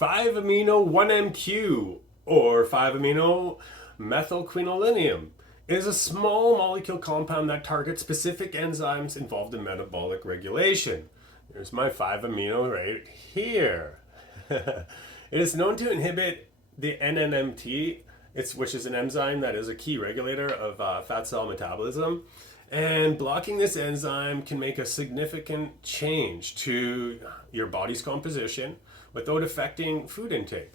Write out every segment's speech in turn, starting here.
5-amino-1-MQ, or 5-amino-methylquinolinum, is a small molecule compound that targets specific enzymes involved in metabolic regulation. Here's my 5-amino right here. It is known to inhibit the NNMT, which is an enzyme that is a key regulator of fat cell metabolism. And blocking this enzyme can make a significant change to your body's composition without affecting food intake.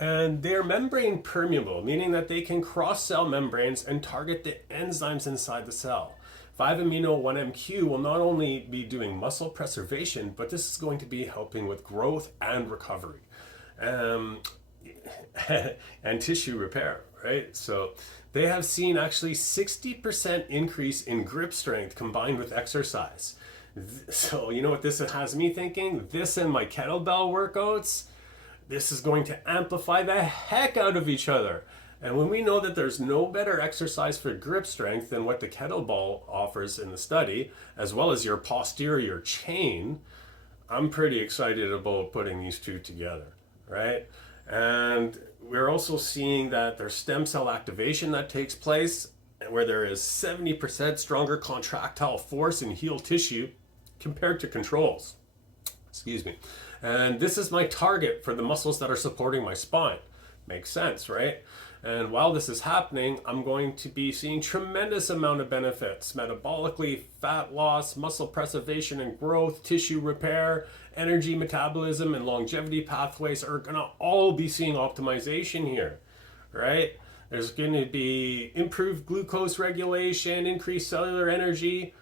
And they're membrane permeable, meaning that they can cross cell membranes and target the enzymes inside the cell. 5-amino-1-MQ will not only be doing muscle preservation, but this is going to be helping with growth and recovery. And tissue repair, right? So they have seen actually 60% increase in grip strength combined with exercise. So you know what this has me thinking? This and my kettlebell workouts, this is going to amplify the heck out of each other. And when we know that there's no better exercise for grip strength than what the kettlebell offers in the study, as well as your posterior chain, I'm pretty excited about putting these two together, right? And we're also seeing that there's stem cell activation that takes place, where there is 70% stronger contractile force in heal tissue compared to controls. Excuse me. And this is my target for the muscles that are supporting my spine. Makes sense, right? And while this is happening, I'm going to be seeing tremendous amount of benefits metabolically, fat loss, muscle preservation and growth, tissue repair, energy metabolism, and longevity pathways are going to all be seeing optimization here, right? There's going to be improved glucose regulation, increased cellular energy,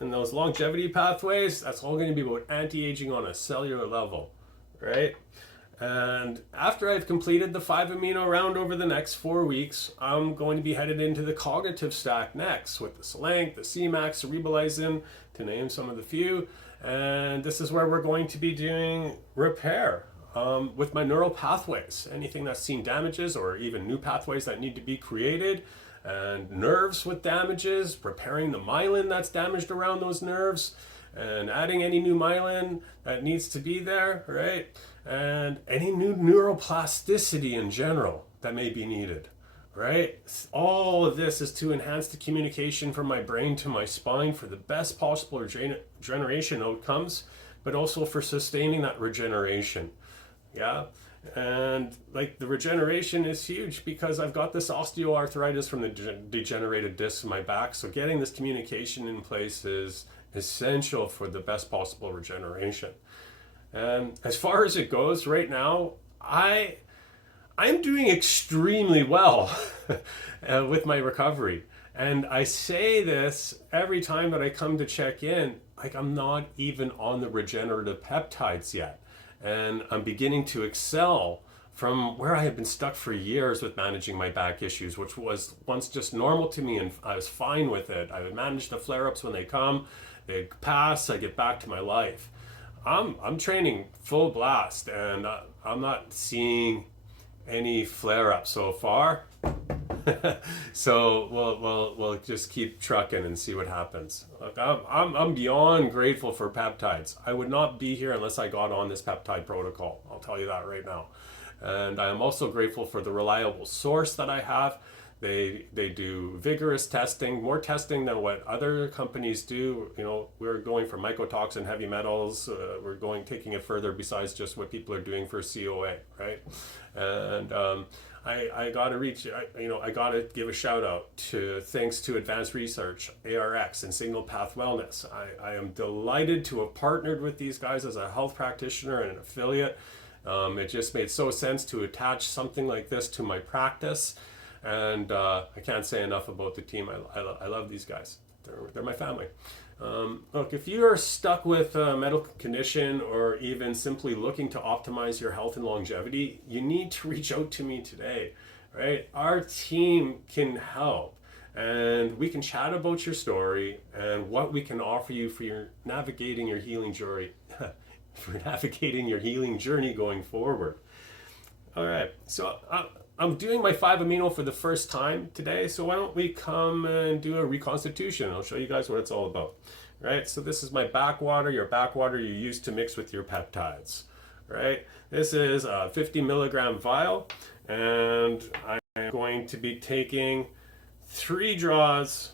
and those longevity pathways, that's all going to be about anti-aging on a cellular level, right? And after I've completed the 5-amino round over the next 4 weeks, I'm going to be headed into the cognitive stack next with the Selenk, the CMAX, Cerebalizin, to name some of the few. And this is where we're going to be doing repair with my neural pathways, anything that's seen damages or even new pathways that need to be created, and nerves with damages, repairing the myelin that's damaged around those nerves, and adding any new myelin that needs to be there, right? And any new neuroplasticity in general that may be needed, right? All of this is to enhance the communication from my brain to my spine for the best possible regeneration outcomes, but also for sustaining that regeneration, yeah? And like the regeneration is huge because I've got this osteoarthritis from the degenerated discs in my back, so getting this communication in place is essential for the best possible regeneration. And as far as it goes right now, I'm doing extremely well with my recovery. And I say this every time that I come to check in, like I'm not even on the regenerative peptides yet. And I'm beginning to excel from where I have been stuck for years with managing my back issues, which was once just normal to me and I was fine with it. I would manage the flare-ups when they come, they pass, I get back to my life. I'm training full blast and I'm not seeing any flare-ups so far. So we'll just keep trucking and see what happens. Look, I'm beyond grateful for peptides. I would not be here unless I got on this peptide protocol. I'll tell you that right now. And I am also grateful for the reliable source that I have. They do vigorous testing, more testing than what other companies do. You know, we're going for mycotoxin, heavy metals. We're taking it further besides just what people are doing for COA, right? And I got to I got to give a shout out to thanks to Advanced Research, ARX, and Signal Path Wellness. I am delighted to have partnered with these guys as a health practitioner and an affiliate. It just made so sense to attach something like this to my practice. And I can't say enough about the team. I love these guys. They're my family. Look, if you are stuck with a medical condition or even simply looking to optimize your health and longevity, you need to reach out to me today, right? Our team can help and we can chat about your story and what we can offer you for your navigating your healing journey, going forward. All right, so I'm doing my 5-amino for the first time today, so why don't we come and do a reconstitution? I'll show you guys what it's all about. Right, so this is my backwater, your backwater you use to mix with your peptides. right? This is a 50 milligram vial, and I am going to be taking 3 draws,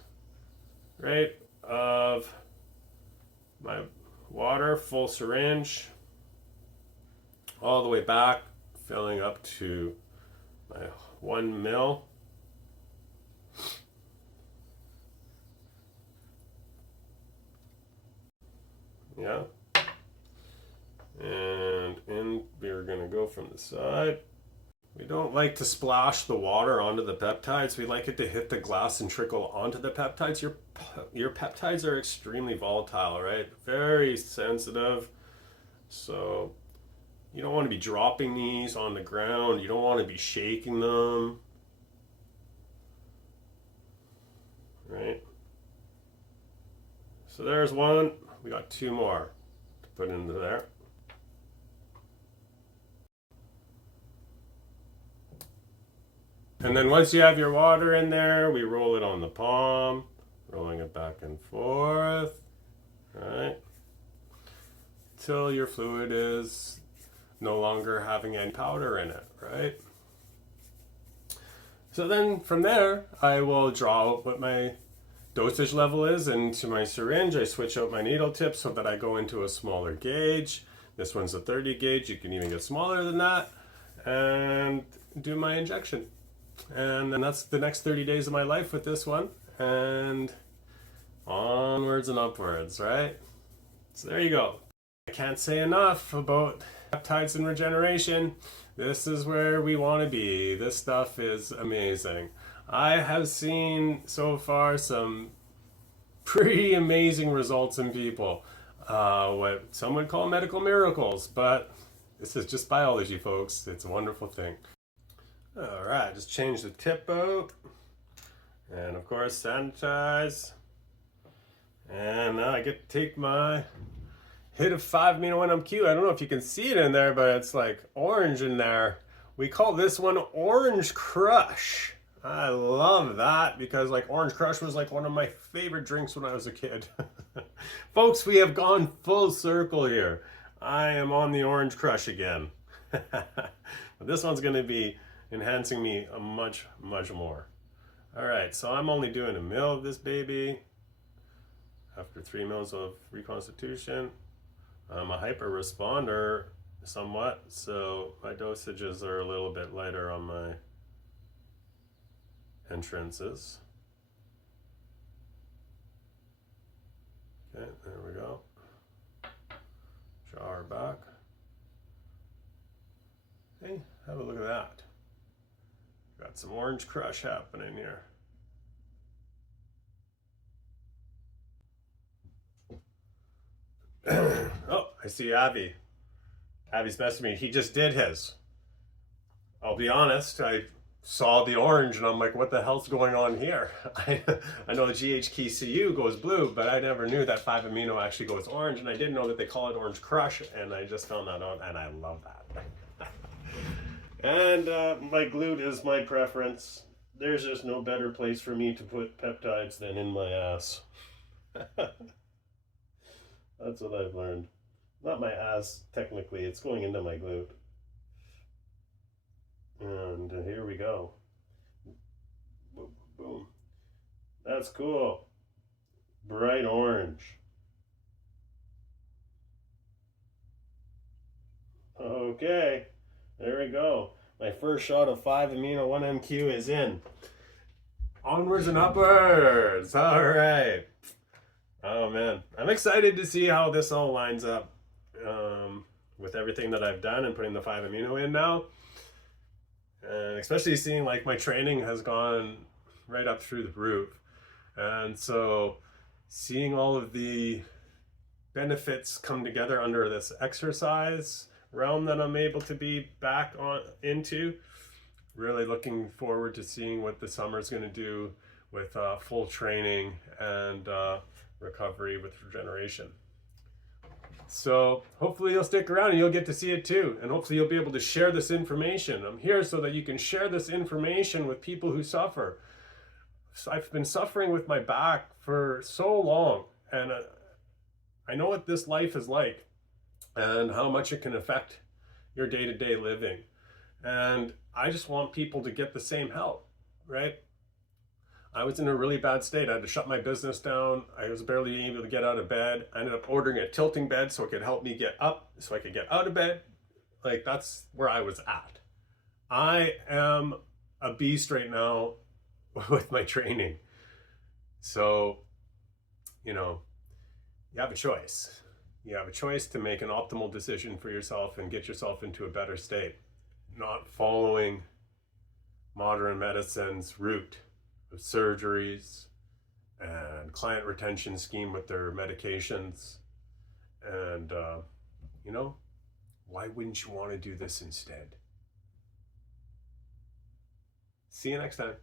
right, of my water, full syringe, all the way back, filling up to my 1 mil. Yeah. And in we're going to go from the side. We don't like to splash the water onto the peptides. We like it to hit the glass and trickle onto the peptides. Your peptides are extremely volatile, right? Very sensitive. So you don't want to be dropping these on the ground. You don't want to be shaking them. Right? So there's one. We got 2 more to put into there. And then once you have your water in there, we roll it on the palm, rolling it back and forth, right? Till your fluid is no longer having any powder in it, right? So then from there, I will draw out what my dosage level is into my syringe. I switch out my needle tip so that I go into a smaller gauge. This one's a 30 gauge. You can even get smaller than that, and do my injection. And then that's the next 30 days of my life with this one, and onwards and upwards, right? So there you go. I can't say enough about peptides and regeneration. This is where we want to be. This stuff is amazing. I have seen so far some pretty amazing results in people. What some would call medical miracles, but this is just biology, folks. It's a wonderful thing. All right, just change the tip out, and of course sanitize. And now I get to take my hit of 5-amino-1-MQ. I don't know if you can see it in there, but it's like orange in there. We call this one Orange Crush. I love that because like Orange Crush was like one of my favorite drinks when I was a kid. Folks, we have gone full circle here. I am on the Orange Crush again. But this one's going to be enhancing me a much more. All right, so I'm only doing 1 mil of this baby after 3 mils of reconstitution. I'm a hyper responder somewhat, so my dosages are a little bit lighter on my entrances. Okay, there we go. Draw her back. Hey, have a look at that. Got some Orange Crush happening here. Oh, I see Avi. Avi's messaging me. He just did his. I'll be honest, I saw the orange and I'm like, what the hell's going on here? I know GHKCU goes blue, but I never knew that 5-amino actually goes orange, and I didn't know that they call it Orange Crush, and I just found that out, and I love that. And my glute is my preference. There's just no better place for me to put peptides than in my ass. That's what I've learned. Not my ass, technically. It's going into my glute. And here we go. Boom, boom. That's cool. Bright orange. Okay. There we go. My first shot of 5-amino-1-MQ is in. Onwards and upwards. All right. Oh man, I'm excited to see how this all lines up with everything that I've done and putting the 5-amino in now. And especially seeing like my training has gone right up through the roof. And so seeing all of the benefits come together under this exercise realm that I'm able to be back on into, really looking forward to seeing what the summer is going to do with full training and recovery with regeneration. So hopefully you'll stick around and you'll get to see it too, and hopefully you'll be able to share this information. I'm here so that you can share this information with people who suffer. So I've been suffering with my back for so long, and I know what this life is like and how much it can affect your day-to-day living. And I just want people to get the same help, right? I was in a really bad state. I had to shut my business down. I was barely able to get out of bed. I ended up ordering a tilting bed so it could help me get up, so I could get out of bed. Like, that's where I was at. I am a beast right now with my training. So, you have a choice. You have a choice to make an optimal decision for yourself and get yourself into a better state, not following modern medicine's route of surgeries and client retention scheme with their medications. And, why wouldn't you want to do this instead? See you next time.